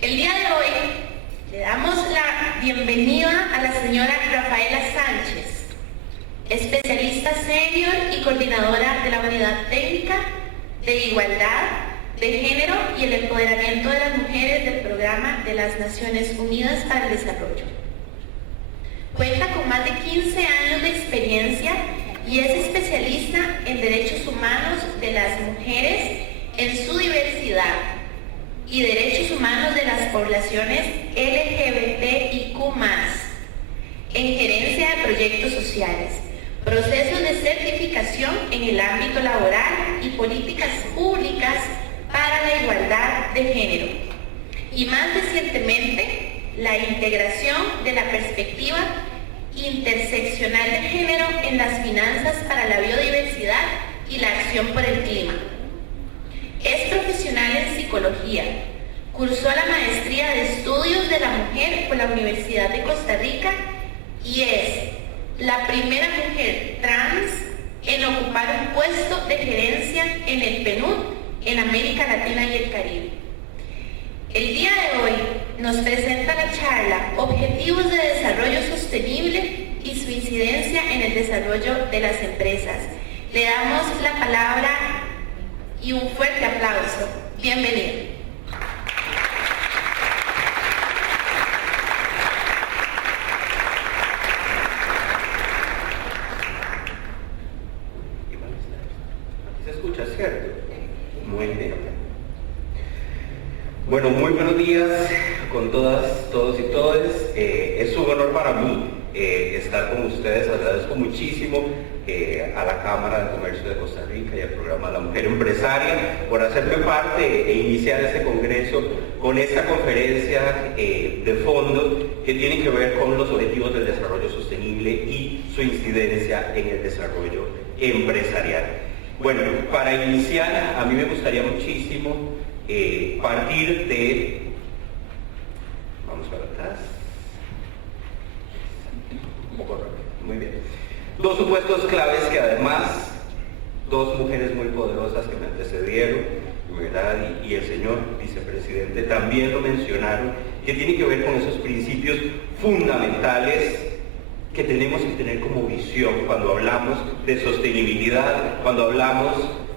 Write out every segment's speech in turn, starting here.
El día de hoy le damos la bienvenida a la señora Rafaela Sánchez, especialista senior y coordinadora de la Unidad Técnica de Igualdad de Género y el Empoderamiento de las Mujeres del Programa de las Naciones Unidas para el Desarrollo. Cuenta con más de 15 años de experiencia y es especialista en derechos humanos de las mujeres en su diversidad y derechos humanos de las poblaciones LGBTIQ+, en gerencia de proyectos sociales, procesos de certificación en el ámbito laboral y políticas públicas para la igualdad de género, y más recientemente la integración de la perspectiva interseccional de género en las finanzas para la biodiversidad y la acción por el clima. Es profesional en psicología, cursó la maestría de estudios de la mujer por la Universidad de Costa Rica y es la primera mujer trans en ocupar un puesto de gerencia en el PNUD en América Latina y el Caribe. El día de hoy nos presenta la charla Objetivos de Desarrollo Sostenible y su incidencia en el desarrollo de las empresas. Le damos la palabra y un fuerte aplauso. Bienvenido. ¿Se escucha, cierto? Muy bien. Bueno, muy buenos días con todas, todos y todes. Es un honor para mí estar con ustedes. Agradezco muchísimo a la Cámara de Comercio de Costa Rica y al programa La Mujer Empresaria por hacerme parte e iniciar este congreso con esta conferencia de fondo que tiene que ver con los objetivos del desarrollo sostenible y su incidencia en el desarrollo empresarial. Bueno, para iniciar, a mí me gustaría muchísimo partir de... Vamos para atrás. Un poco rápido. Muy bien. Dos supuestos claves que además dos mujeres muy poderosas que me antecedieron, ¿verdad? Y el señor vicepresidente también lo mencionaron, que tiene que ver con esos principios fundamentales que tenemos que tener como visión cuando hablamos de sostenibilidad, cuando hablamos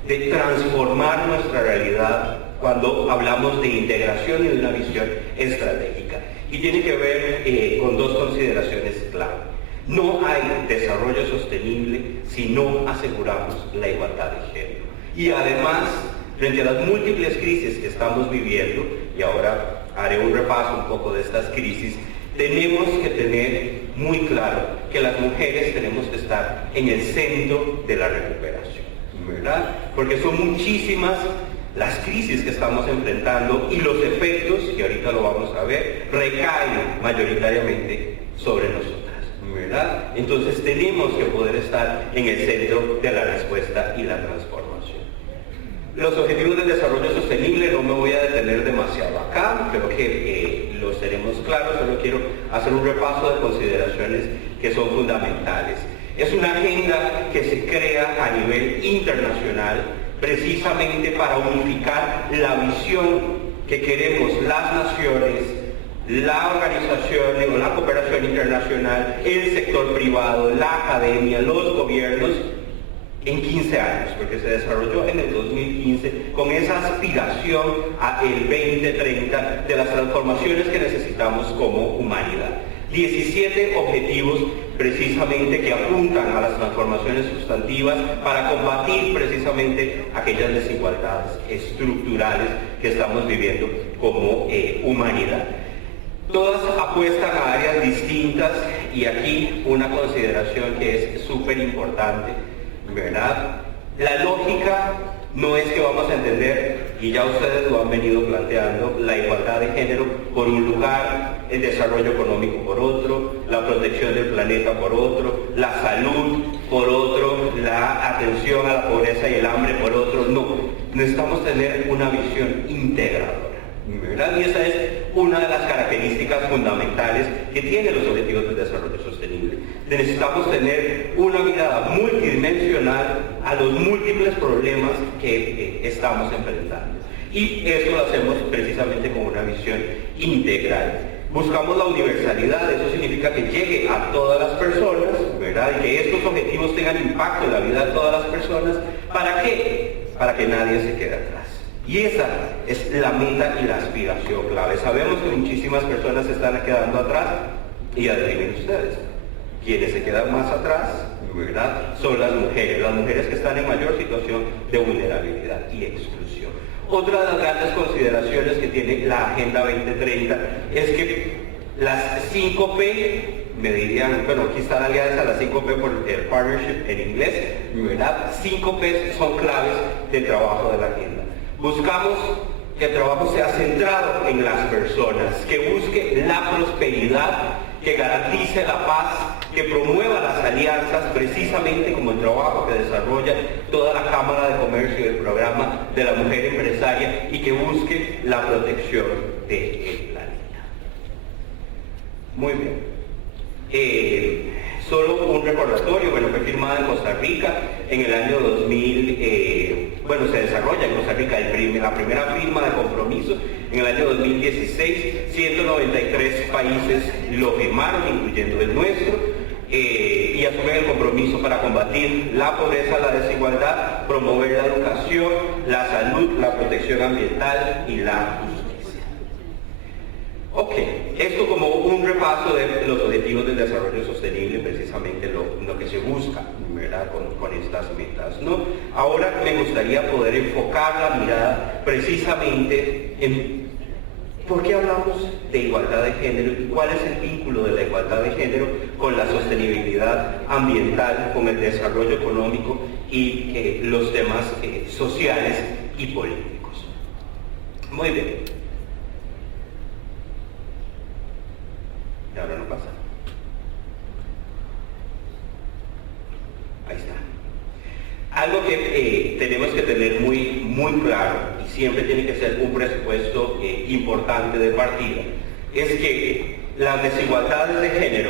de transformar nuestra realidad, cuando hablamos de integración y de una visión estratégica. Y tiene que ver con dos consideraciones clave. No hay desarrollo sostenible si no aseguramos la igualdad de género. Y además, frente a las múltiples crisis que estamos viviendo, y ahora haré un repaso un poco de estas crisis, tenemos que tener muy claro que las mujeres tenemos que estar en el centro de la recuperación, ¿verdad? Porque son muchísimas las crisis que estamos enfrentando y los efectos, que ahorita lo vamos a ver, recaen mayoritariamente sobre nosotras, ¿verdad? Entonces tenemos que poder estar en el centro de la respuesta y la transformación. Los objetivos del desarrollo sostenible no me voy a detener demasiado acá, creo que los tenemos claros, solo quiero hacer un repaso de consideraciones que son fundamentales. Es una agenda que se crea a nivel internacional precisamente para unificar la visión que queremos las naciones, la organización o la cooperación internacional, el sector privado, la academia, los gobiernos, en 15 años, porque se desarrolló en el 2015 con esa aspiración a el 2030 de las transformaciones que necesitamos como humanidad. 17 objetivos precisamente que apuntan a las transformaciones sustantivas para combatir precisamente aquellas desigualdades estructurales que estamos viviendo como humanidad. Todas apuestan a áreas distintas y aquí una consideración que es súper importante, ¿verdad? La lógica no es que vamos a entender, y ya ustedes lo han venido planteando, la igualdad de género por un lugar, el desarrollo económico por otro, la protección del planeta por otro, la salud por otro, la atención a la pobreza y el hambre por otro. No, necesitamos tener una visión integradora, ¿verdad? Y esa es una de las características fundamentales que tienen los objetivos del desarrollo sostenible. Necesitamos tener una mirada multidimensional a los múltiples problemas que estamos enfrentando. Y eso lo hacemos precisamente con una visión integral. Buscamos la universalidad, eso significa que llegue a todas las personas, ¿verdad? Y que estos objetivos tengan impacto en la vida de todas las personas. ¿Para qué? Para que nadie se quede atrás. Y esa es la meta y la aspiración clave. Sabemos que muchísimas personas se están quedando atrás, y adivinen ustedes, quienes se quedan más atrás, ¿verdad?, son las mujeres que están en mayor situación de vulnerabilidad y exclusión. Otra de las grandes consideraciones que tiene la Agenda 2030 es que las 5P, me dirían, bueno, aquí está la alianza, las 5P por el partnership en inglés, ¿verdad? 5P son claves del trabajo de la agenda. Buscamos que el trabajo sea centrado en las personas, que busque la prosperidad, que garantice la paz, que promueva las alianzas, precisamente como el trabajo que desarrolla toda la Cámara de Comercio y el programa de la mujer empresaria, y que busque la protección del planeta. Muy bien. Solo un recordatorio, bueno, fue firmada en Costa Rica en el año 2000, se desarrolla en Costa Rica la primera firma de compromiso en el año 2016, 193 países lo firmaron, incluyendo el nuestro, y asumen el compromiso para combatir la pobreza, la desigualdad, promover la educación, la salud, la protección ambiental y la justicia. Ok, esto como un repaso de los objetivos del desarrollo sostenible, precisamente lo que se busca, ¿verdad?, con estas metas, ¿no? Ahora me gustaría poder enfocar la mirada precisamente en por qué hablamos de igualdad de género y cuál es el vínculo de la igualdad de género con la sostenibilidad ambiental, con el desarrollo económico y los temas sociales y políticos. Muy bien. Y ahora no pasa. Ahí está. Algo que tenemos que tener muy claro, y siempre tiene que ser un presupuesto importante de partida, es que las desigualdades de género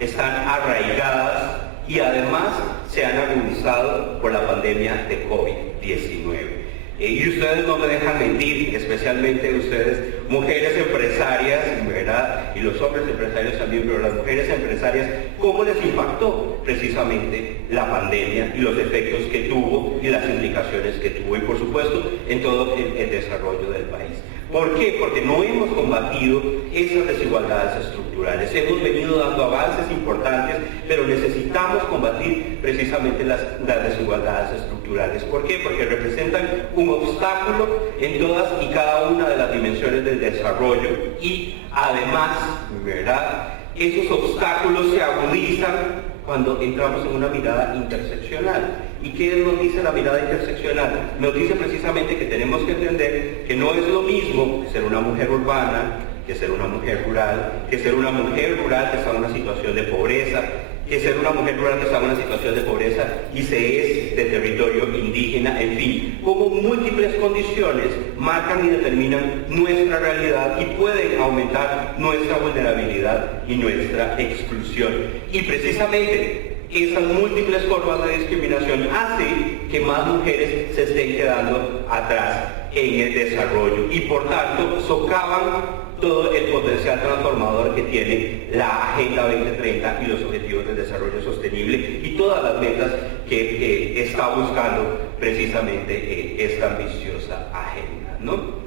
están arraigadas y además se han agudizado por la pandemia de COVID-19. Y ustedes no me dejan mentir, especialmente ustedes, mujeres empresarias, ¿verdad? Y los hombres empresarios también, pero las mujeres empresarias, ¿cómo les impactó precisamente la pandemia y los efectos que tuvo y las implicaciones que tuvo? Y por supuesto, en todo el desarrollo del país. ¿Por qué? Porque no hemos combatido esas desigualdades estructurales. Hemos venido dando avances importantes, pero necesitamos combatir precisamente las desigualdades estructurales. ¿Por qué? Porque representan un obstáculo en todas y cada una de las dimensiones del desarrollo y además, ¿verdad?, esos obstáculos se agudizan cuando entramos en una mirada interseccional. ¿Y qué nos dice la mirada interseccional? Nos dice precisamente que tenemos que entender que no es lo mismo ser una mujer urbana que ser una mujer rural, que ser una mujer rural que está en una situación de pobreza, que ser una mujer rural que está en una situación de pobreza y se es de territorio indígena, en fin, como múltiples condiciones marcan y determinan nuestra realidad y pueden aumentar nuestra vulnerabilidad y nuestra exclusión. Y precisamente esas múltiples formas de discriminación hacen que más mujeres se estén quedando atrás en el desarrollo y por tanto socavan todo el potencial transformador que tiene la Agenda 2030 y los Objetivos del Desarrollo Sostenible y todas las metas que está buscando precisamente esta ambiciosa agenda, ¿no?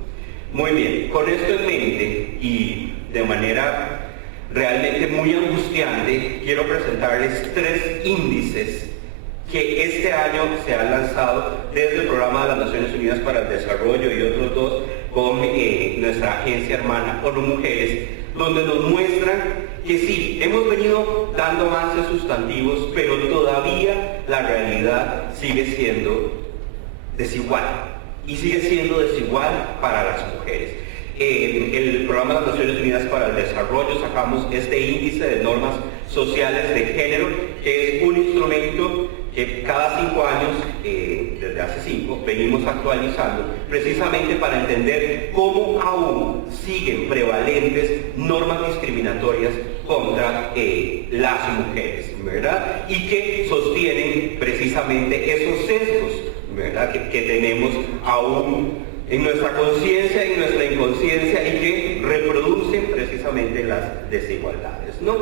Muy bien, con esto en mente y de manera realmente muy angustiante, quiero presentarles 3 índices que este año se han lanzado desde el Programa de las Naciones Unidas para el Desarrollo y otros 2 con nuestra agencia hermana ONU Mujeres, donde nos muestran que sí, hemos venido dando avances sustantivos, pero todavía la realidad sigue siendo desigual, y sigue siendo desigual para las mujeres. En el Programa de las Naciones Unidas para el Desarrollo sacamos este índice de normas sociales de género, que es un instrumento que cada 5 años, desde hace 5, venimos actualizando, precisamente para entender cómo aún siguen prevalentes normas discriminatorias contra las mujeres, ¿verdad? Y que sostienen precisamente esos sesgos, ¿verdad?, que tenemos aún en nuestra conciencia y en nuestra inconsciencia y que reproducen precisamente las desigualdades, ¿no?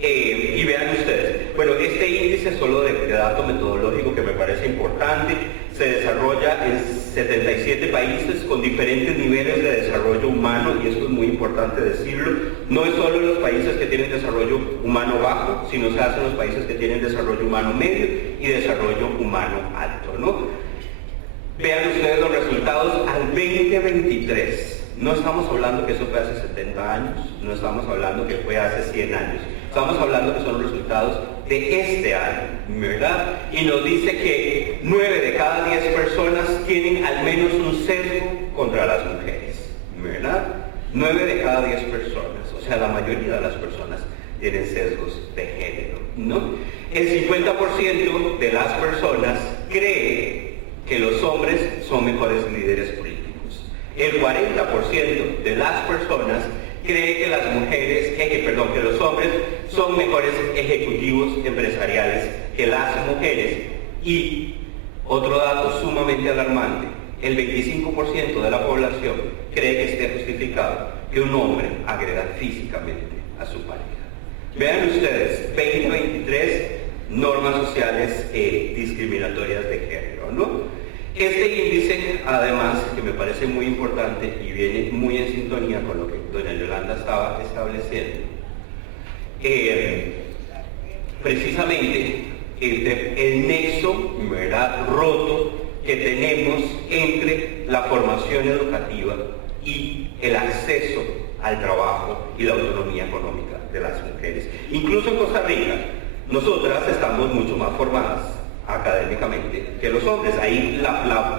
Y vean ustedes, bueno, este índice solo de dato metodológico que me parece importante, se desarrolla en 77 países con diferentes niveles de desarrollo humano, y esto es muy importante decirlo, no es solo en los países que tienen desarrollo humano bajo, sino se hace en los países que tienen desarrollo humano medio y desarrollo humano alto, ¿no? Vean ustedes los resultados al 2023. No estamos hablando que eso fue hace 70 años, no estamos hablando que fue hace 100 años. Estamos hablando que son resultados de este año, ¿verdad? Y nos dice que 9 de cada 10 personas tienen al menos un sesgo contra las mujeres, ¿verdad? 9 de cada 10 personas, o sea, la mayoría de las personas tienen sesgos de género, ¿no? El 50% de las personas cree que los hombres son mejores líderes políticos. El 40% de las personas cree que las mujeres, que los hombres son mejores ejecutivos empresariales que las mujeres. Y otro dato sumamente alarmante, el 25% de la población cree que esté justificado que un hombre agreda físicamente a su pareja. Vean ustedes, 2023 normas sociales discriminatorias de género, ¿no? Este índice, además, que me parece muy importante y viene muy en sintonía con lo que doña Yolanda estaba estableciendo, precisamente el nexo, ¿verdad?, roto que tenemos entre la formación educativa y el acceso al trabajo y la autonomía económica de las mujeres. Incluso en Costa Rica, nosotras estamos mucho más formadas académicamente que los hombres. Ahí la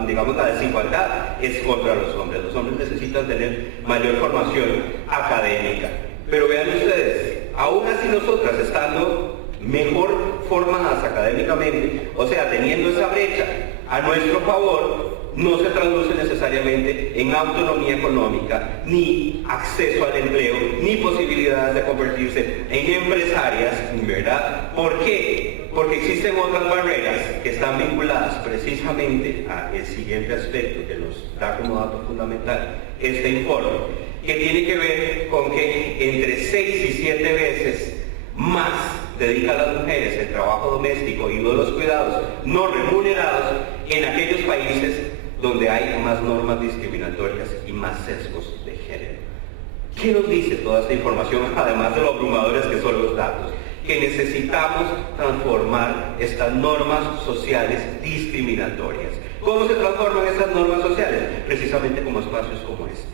desigualdad es contra los hombres. Los hombres necesitan tener mayor formación académica. Pero vean ustedes, aún así nosotras estando mejor formadas académicamente, o sea, teniendo esa brecha a nuestro favor, no se traduce necesariamente en autonomía económica, ni acceso al empleo, ni posibilidades de convertirse en empresarias, ¿verdad? ¿Por qué? Porque existen otras barreras que están vinculadas precisamente al siguiente aspecto que nos da como dato fundamental este informe, que tiene que ver con que entre 6 y 7 veces más dedica a las mujeres el trabajo doméstico y no los cuidados no remunerados en aquellos países donde hay más normas discriminatorias y más sesgos de género. ¿Qué nos dice toda esta información, además de lo abrumadores que son los datos? Que necesitamos transformar estas normas sociales discriminatorias. ¿Cómo se transforman esas normas sociales? Precisamente como espacios como este,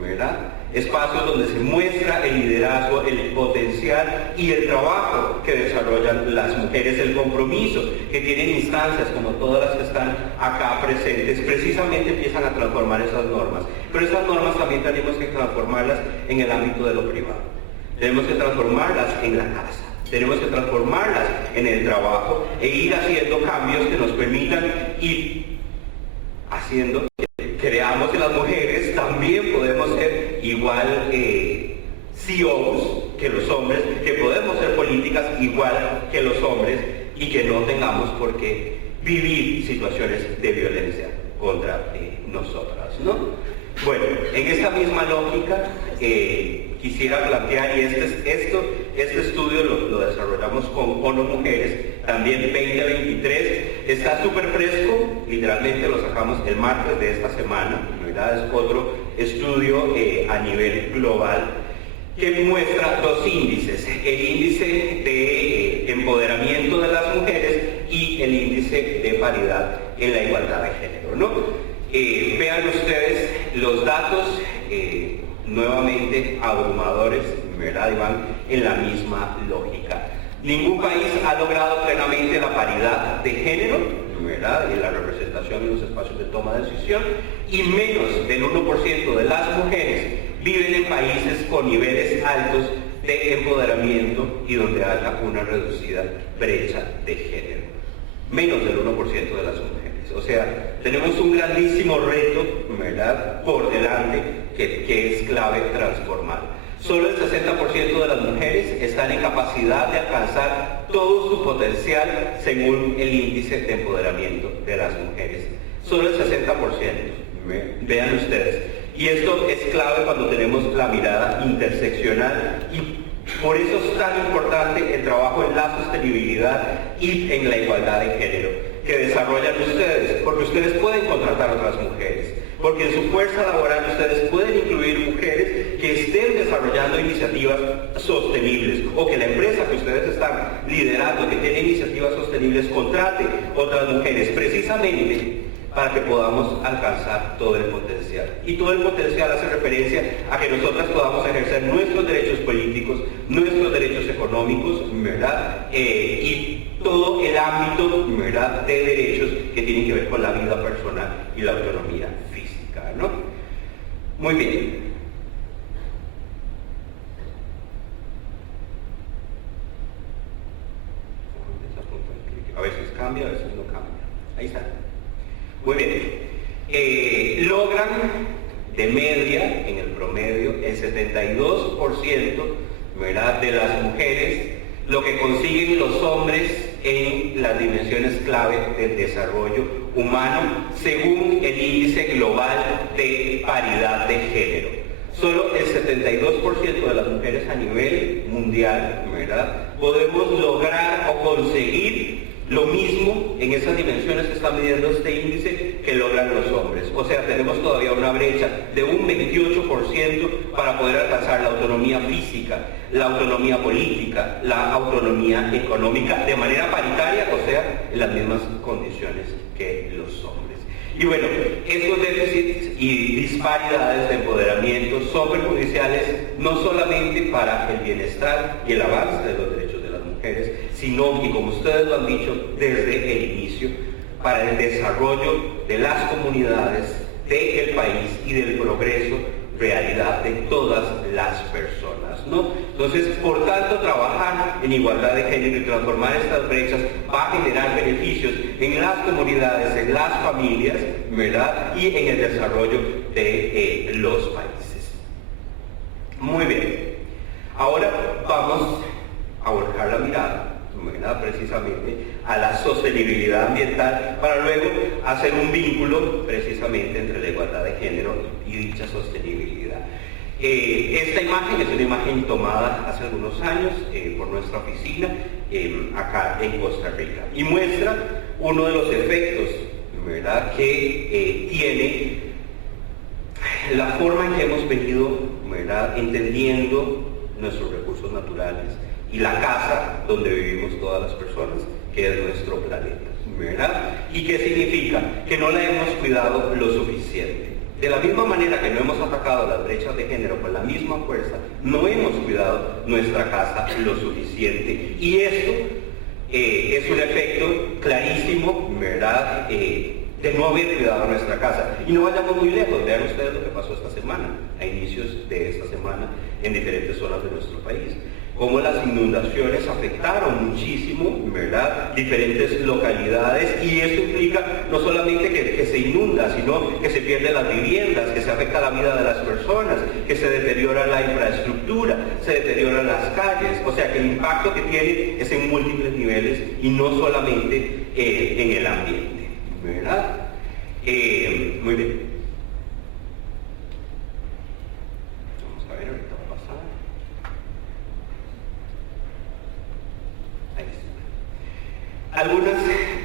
¿verdad? Espacios donde se muestra el liderazgo, el potencial y el trabajo que desarrollan las mujeres, el compromiso que tienen instancias como todas las que están acá presentes, precisamente empiezan a transformar esas normas. Pero esas normas también tenemos que transformarlas en el ámbito de lo privado. Tenemos que transformarlas en la casa. Tenemos que transformarlas en el trabajo e ir haciendo cambios que nos permitan ir haciendo que creamos que las mujeres también podemos ser igual CEOs que los hombres, que podemos ser políticas igual que los hombres y que no tengamos por qué vivir situaciones de violencia contra nosotras, ¿no? Bueno, en esta misma lógica quisiera plantear, y este estudio lo desarrollamos con ONU Mujeres, también 2023, está súper fresco, literalmente lo sacamos el martes de esta semana, ¿verdad? Es otro estudio a nivel global que muestra dos índices, el índice de empoderamiento de las mujeres y el índice de paridad en la igualdad de género, ¿no? Vean ustedes los datos, nuevamente abrumadores, ¿verdad? Y van en la misma lógica. Ningún país ha logrado plenamente la paridad de género, ¿verdad? Y la representación en los espacios de toma de decisión, y menos del 1% de las mujeres viven en países con niveles altos de empoderamiento y donde haya una reducida brecha de género. Menos del 1% de las mujeres. O sea, tenemos un grandísimo reto, ¿verdad?, por delante que es clave transformar. Solo el 60% de las mujeres están en capacidad de alcanzar todo su potencial según el índice de empoderamiento de las mujeres. Solo el 60%, Vean ustedes. Y esto es clave cuando tenemos la mirada interseccional, y por eso es tan importante el trabajo en la sostenibilidad y en la igualdad de género que desarrollan ustedes, porque ustedes pueden contratar a otras mujeres, porque en su fuerza laboral ustedes pueden incluir mujeres que estén desarrollando iniciativas sostenibles, o que la empresa que ustedes están liderando, que tiene iniciativas sostenibles, contrate otras mujeres, precisamente para que podamos alcanzar todo el potencial. Y todo el potencial hace referencia a que nosotras podamos ejercer nuestros derechos políticos, nuestros derechos económicos, ¿verdad? Y todo el ámbito, ¿verdad?, de derechos que tienen que ver con la vida personal y la autonomía física, ¿no? Muy bien. A veces cambia, a veces no cambia. Ahí está. Muy bien. Logran de media, en el promedio, el 72%, ¿verdad?, de las mujeres, lo que consiguen los hombres en las dimensiones clave del desarrollo humano, según el índice global de paridad de género. Solo el 72% de las mujeres a nivel mundial, ¿verdad?, podemos lograr o conseguir lo mismo en esas dimensiones que está midiendo este índice que logran los hombres. O sea, tenemos todavía una brecha de un 28% para poder alcanzar la autonomía física, la autonomía política, la autonomía económica de manera paritaria, o sea, en las mismas condiciones que los hombres. Y bueno, estos déficits y disparidades de empoderamiento son perjudiciales no solamente para el bienestar y el avance de los derechos de las mujeres, sino, y como ustedes lo han dicho desde el inicio, para el desarrollo de las comunidades, del país y del progreso, realidad de todas las personas, ¿no? Entonces, por tanto, trabajar en igualdad de género y transformar estas brechas va a generar beneficios en las comunidades, en las familias, ¿verdad?, y en el desarrollo de los países. Muy bien. Ahora vamos a volcar la mirada, ¿verdad?, precisamente a la sostenibilidad ambiental, para luego hacer un vínculo precisamente entre la igualdad de género y dicha sostenibilidad. Esta imagen es una imagen tomada hace algunos años por nuestra oficina acá en Costa Rica, y muestra uno de los efectos, ¿verdad?, que tiene la forma en que hemos venido, ¿verdad?, entendiendo nuestros recursos naturales y la casa donde vivimos todas las personas, que es nuestro planeta, ¿verdad? ¿Y qué significa? Que no la hemos cuidado lo suficiente. De la misma manera que no hemos atacado las brechas de género con la misma fuerza, no hemos cuidado nuestra casa lo suficiente. Y esto es un efecto clarísimo, ¿verdad?, de no haber cuidado nuestra casa. Y no vayamos muy lejos, vean ustedes lo que pasó esta semana, a inicios de esta semana, en diferentes zonas de nuestro país. Cómo las inundaciones afectaron muchísimo, ¿verdad?, diferentes localidades, y esto implica no solamente que se inunda, sino que se pierden las viviendas, que se afecta la vida de las personas, que se deteriora la infraestructura, se deterioran las calles, o sea que el impacto que tiene es en múltiples niveles y no solamente en el ambiente, ¿verdad? Muy bien. Vamos a ver, ahorita va a pasar. Algunas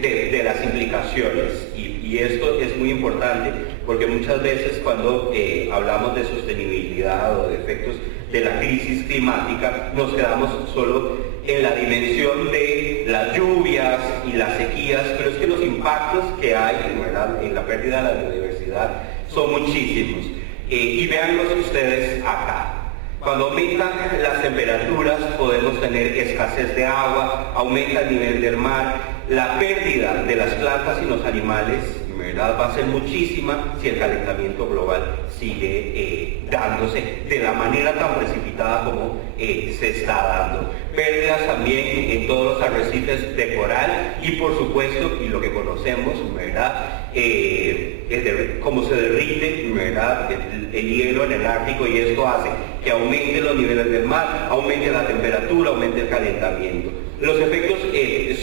de las implicaciones, y esto es muy importante porque muchas veces cuando hablamos de sostenibilidad o de efectos de la crisis climática nos quedamos solo en la dimensión de las lluvias y las sequías, pero es que los impactos que hay, ¿verdad?, en la pérdida de la biodiversidad son muchísimos. Y veanlos ustedes acá. Cuando aumentan las temperaturas podemos tener escasez de agua, aumenta el nivel del mar, la pérdida de las plantas y los animales, ¿verdad?, va a ser muchísima si el calentamiento global sigue dándose de la manera tan precipitada como se está dando. Pérdidas también en todos los arrecifes de coral y por supuesto, y lo que conocemos, ¿verdad?, como se derrite, ¿verdad?, el hielo en el Ártico, y esto hace que aumente los niveles del mar, aumente la temperatura, aumente el calentamiento. Los efectos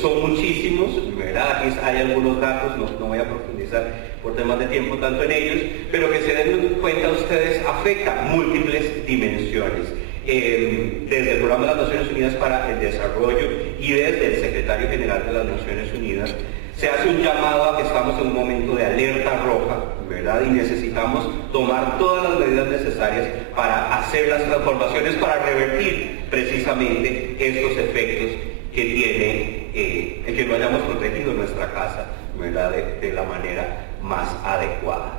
son muchísimos, ¿verdad? Aquí hay algunos datos, no voy a profundizar por temas de tiempo tanto en ellos, pero que se den cuenta ustedes, afecta múltiples dimensiones. Desde el Programa de las Naciones Unidas para el Desarrollo y desde el Secretario General de las Naciones Unidas, se hace un llamado a que estamos en un momento de alerta roja, ¿verdad? Y necesitamos tomar todas las medidas necesarias para hacer las transformaciones, para revertir precisamente estos efectos que tiene el que no hayamos protegido nuestra casa, ¿verdad?, de la manera más adecuada.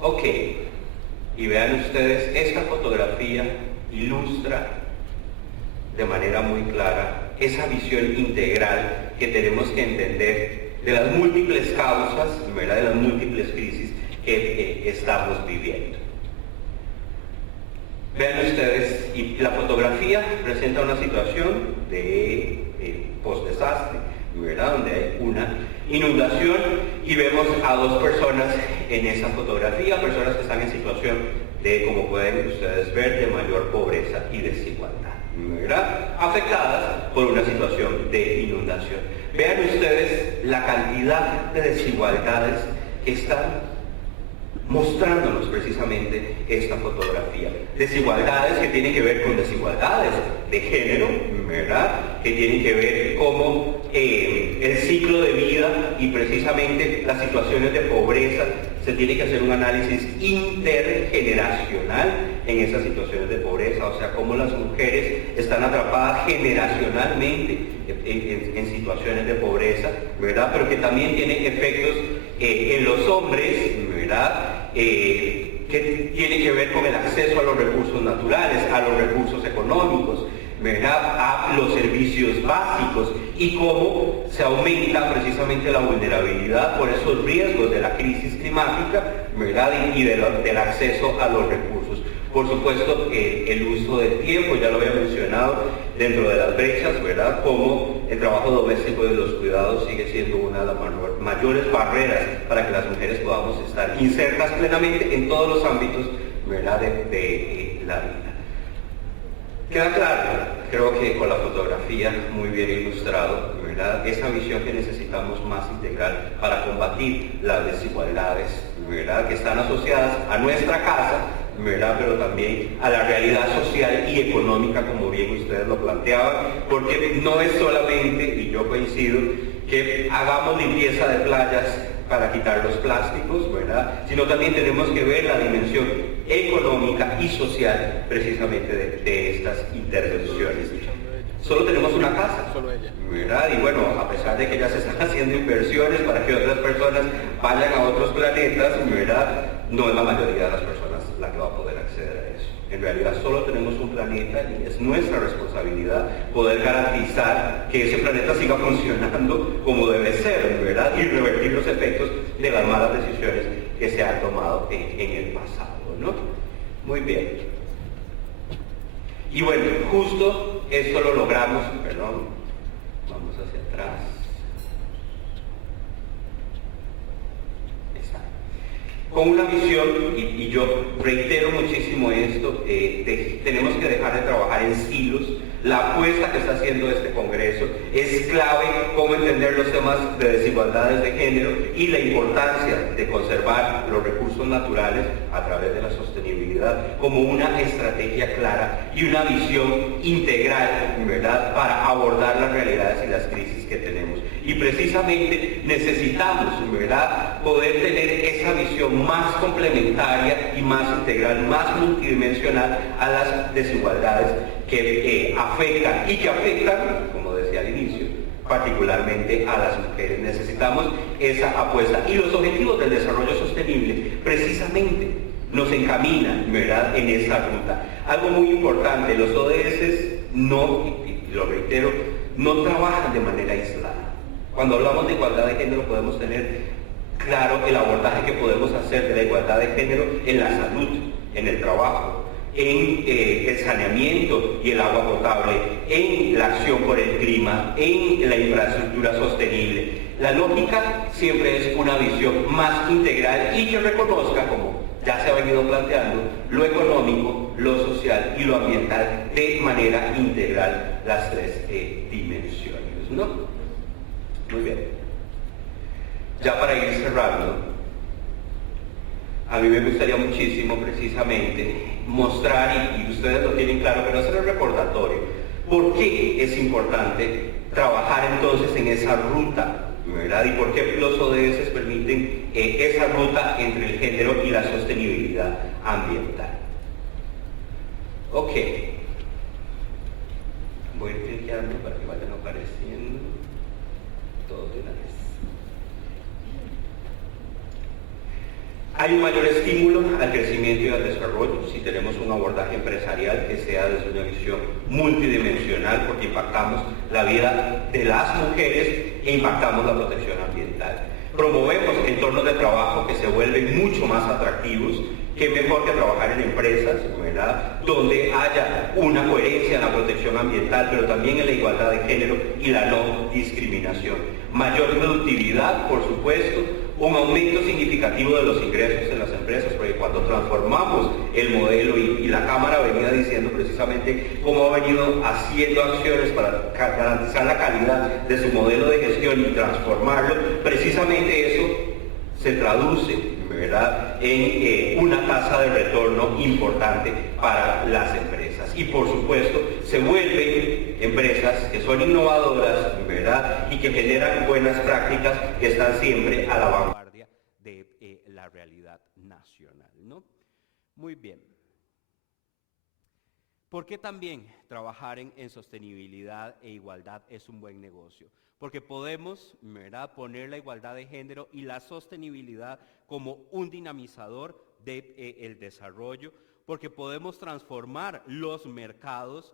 Ok, y vean ustedes, esta fotografía ilustra de manera muy clara esa visión integral que tenemos que entender de las múltiples causas, ¿verdad?, de las múltiples crisis que estamos viviendo. Vean ustedes, y la fotografía presenta una situación de post-desastre, ¿verdad?, donde hay una inundación y vemos a dos personas en esa fotografía, personas que están en situación de, como pueden ustedes ver, de mayor pobreza y desigualdad, ¿verdad?, afectadas por una situación de inundación. Vean ustedes la cantidad de desigualdades que están mostrándonos precisamente esta fotografía. Desigualdades que tienen que ver con desigualdades de género, ¿verdad?, que tienen que ver con el ciclo de vida y precisamente las situaciones de pobreza. Se tiene que hacer un análisis intergeneracional en esas situaciones de pobreza, o sea, cómo las mujeres están atrapadas generacionalmente en situaciones de pobreza, ¿verdad?, pero que también tienen efectos en los hombres, ¿verdad?, que tiene que ver con el acceso a los recursos naturales, a los recursos económicos, ¿verdad?, a los servicios básicos, y cómo se aumenta precisamente la vulnerabilidad por esos riesgos de la crisis climática, ¿verdad?, y del acceso a los recursos. Por supuesto, el uso del tiempo, ya lo había mencionado, dentro de las brechas, ¿verdad?, como el trabajo doméstico de los cuidados sigue siendo una de las mayores barreras para que las mujeres podamos estar insertas plenamente en todos los ámbitos, ¿verdad?, de la vida. Queda claro, creo que con la fotografía muy bien ilustrado, ¿verdad?, esa visión que necesitamos más integral para combatir las desigualdades, ¿verdad?, que están asociadas a nuestra casa, ¿verdad?, pero también a la realidad social y económica, como bien ustedes lo planteaban, porque no es solamente, y yo coincido, que hagamos limpieza de playas para quitar los plásticos, ¿verdad?, sino también tenemos que ver la dimensión económica y social precisamente de estas intervenciones. Solo tenemos una casa, ¿verdad?, y bueno, a pesar de que ya se están haciendo inversiones para que otras personas vayan a otros planetas, ¿verdad?, no es la mayoría de las personas la que va a poder acceder a eso. En realidad solo tenemos un planeta y es nuestra responsabilidad poder garantizar que ese planeta siga funcionando como debe ser, ¿verdad?, y revertir los efectos de las malas decisiones que se han tomado en el pasado, ¿no? Muy bien. Y bueno, justo esto lo logramos, perdón, vamos hacia atrás. Con una visión, y yo reitero muchísimo esto, tenemos que dejar de trabajar en silos. La apuesta que está haciendo este Congreso es clave cómo entender los temas de desigualdades de género y la importancia de conservar los recursos naturales a través de la sostenibilidad como una estrategia clara y una visión integral, ¿verdad?, para abordar las realidades y las crisis que tenemos. Y precisamente necesitamos, ¿verdad?, poder tener esa visión más complementaria y más integral, más multidimensional a las desigualdades que afectan y que afectan, como decía al inicio, particularmente a las mujeres. Necesitamos esa apuesta. Y los objetivos del desarrollo sostenible precisamente nos encaminan, ¿verdad?, en esa ruta. Algo muy importante, los ODS no, y lo reitero, no trabajan de manera aislada. Cuando hablamos de igualdad de género podemos tener claro el abordaje que podemos hacer de la igualdad de género en la salud, en el trabajo, en el saneamiento y el agua potable, en la acción por el clima, en la infraestructura sostenible. La lógica siempre es una visión más integral y que reconozca, como ya se ha venido planteando, lo económico, lo social y lo ambiental de manera integral, las tres dimensiones, ¿no? Muy bien. Ya para ir cerrando, a mí me gustaría muchísimo precisamente mostrar, y ustedes lo tienen claro, pero hacer el recordatorio, por qué es importante trabajar entonces en esa ruta, ¿verdad? Y por qué los ODS permiten esa ruta entre el género y la sostenibilidad ambiental. Ok. Voy a ir cliqueando para que vayan apareciendo todos de una vez. Hay un mayor estímulo al crecimiento y al desarrollo si tenemos un abordaje empresarial que sea desde una visión multidimensional, porque impactamos la vida de las mujeres e impactamos la protección ambiental. Promovemos entornos de trabajo que se vuelven mucho más atractivos, que mejor que trabajar en empresas, ¿verdad?, donde haya una coherencia en la protección ambiental, pero también en la igualdad de género y la no discriminación. Mayor productividad, por supuesto, un aumento significativo de los ingresos en las empresas, porque cuando transformamos el modelo, y la Cámara venía diciendo precisamente cómo ha venido haciendo acciones para garantizar la calidad de su modelo de gestión y transformarlo, precisamente eso se traduce, ¿verdad?, en una tasa de retorno importante para las empresas. Y por supuesto, se vuelven empresas que son innovadoras, ¿verdad?, y que generan buenas prácticas que están siempre a la vanguardia de la realidad nacional, ¿no? Muy bien. ¿Por qué también trabajar en sostenibilidad e igualdad es un buen negocio? Porque podemos, ¿verdad?, poner la igualdad de género y la sostenibilidad como un dinamizador del desarrollo, porque podemos transformar los mercados